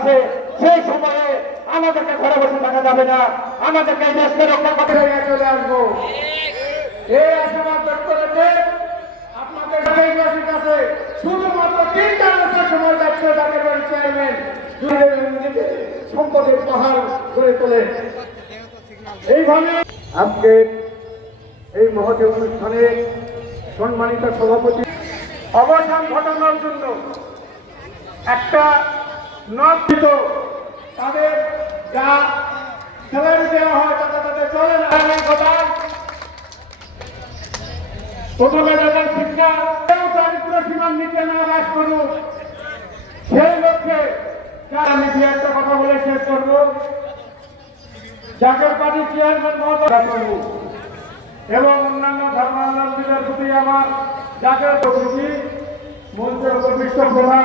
আসছে সেই সময়ে আমাদেরকে ঘরে বসে থাকা যাবে না। আমাদেরকে এই দেশকে রক্ষা করতে চলে আসব। এই আশাবাদ ব্যক্ত রেখে আপনাদের দেশবাসীর কাছে শুধুমাত্র তিনটা বছর সময় যাচ্ছে জাতীয় চেয়ারম্যান। সম্পদের পাহাড় গড়ে তোলে। এইভাবে আজকে এই মহতি অনুষ্ঠানে সম্মানিত সভাপতি অবসান ঘটানোর জন্য একটা নর্থিত, তাদের যা স্যালারি দেওয়া হয় তাতে তাদের চলে না। কথা প্রথমে তাদের শিক্ষা দারিদ্র সীমার নিচে না বাস করুক। সেই লক্ষ্যে আমি দু একটা কথা বলে শেষ করব। জাকের পার্টি চেয়ারম্যান মহোদয় এবং অন্যান্য ধর্মাবলম্বীদের প্রতি আমার জাতীয় প্রকৃতি মঞ্চের উপবিষ্ট প্রধান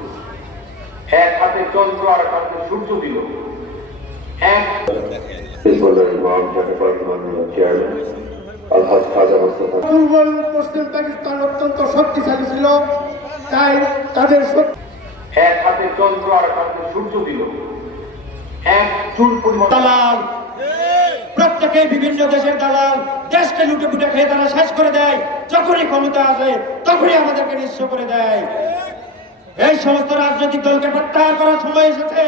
এক হাতে চন্দ্র আর এক হাতে সূর্য দিল। এক পাকিস্তান অত্যন্ত শক্তিশালী ছিল তাই তাদের এক হাতে চন্দ্র আর এক হাতে সূর্য দিল। এক চুল পরিমাণ দালাল। প্রত্যেকে বিভিন্ন দেশের দালাল। দেশকে লুটে ফুটে খেয়ে তারা শেষ করে দেয়। যখনই ক্ষমতা আসে তখনই আমাদেরকে নিঃস্ব করে দেয়। এই সমস্ত রাজনৈতিক দলকে প্রত্যাহার করার সময় এসেছে।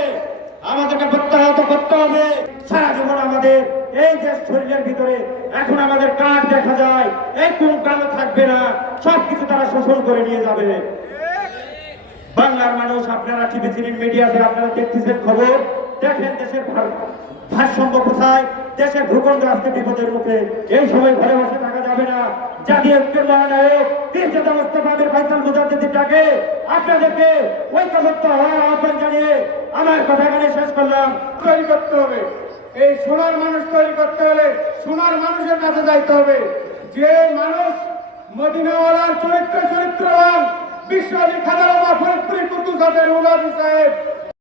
আমাদেরকে প্রত্যাহত করতে হবে। সারা জীবন আমাদের এই দেশ শরীরের ভিতরে এখন আমাদের কাজ দেখা যায়। এই কোন কালো থাকবে না। সবকিছু তারা শোষণ করে নিয়ে যাবে। বাংলার মানুষ, আপনারা টিভি সিনেন মিডিয়াতে আপনারা দেখতেছেন খবর? দেখেন দেশের ভার- ভারসাম্য কোথায়? দেশের ভূখণ্ড আজকে বিপদের মুখে। এই সময় ঘরে বসে থাকা যাবে না। জাতীয় ঐক্যের মহানায়ক তিরজাদা মোস্তফাদের ফাইসাল মুজাদ্দিদের ডাকে আপনাদেরকে ঐক্যবদ্ধ হওয়ার আহ্বান জানিয়ে আমার কথা এখানে শেষ করলাম। তৈরি করতে হবে। এই সোনার মানুষ তৈরি করতে হলে সোনার মানুষের কাছে যাইতে হবে। যে মানুষ মদিনাওয়ালার চরিত্র চরিত্রবান বিশ্বজিৎ খাজারমা ফরিদপুরি কুদ্দুস হাসান উলাদি সাহেব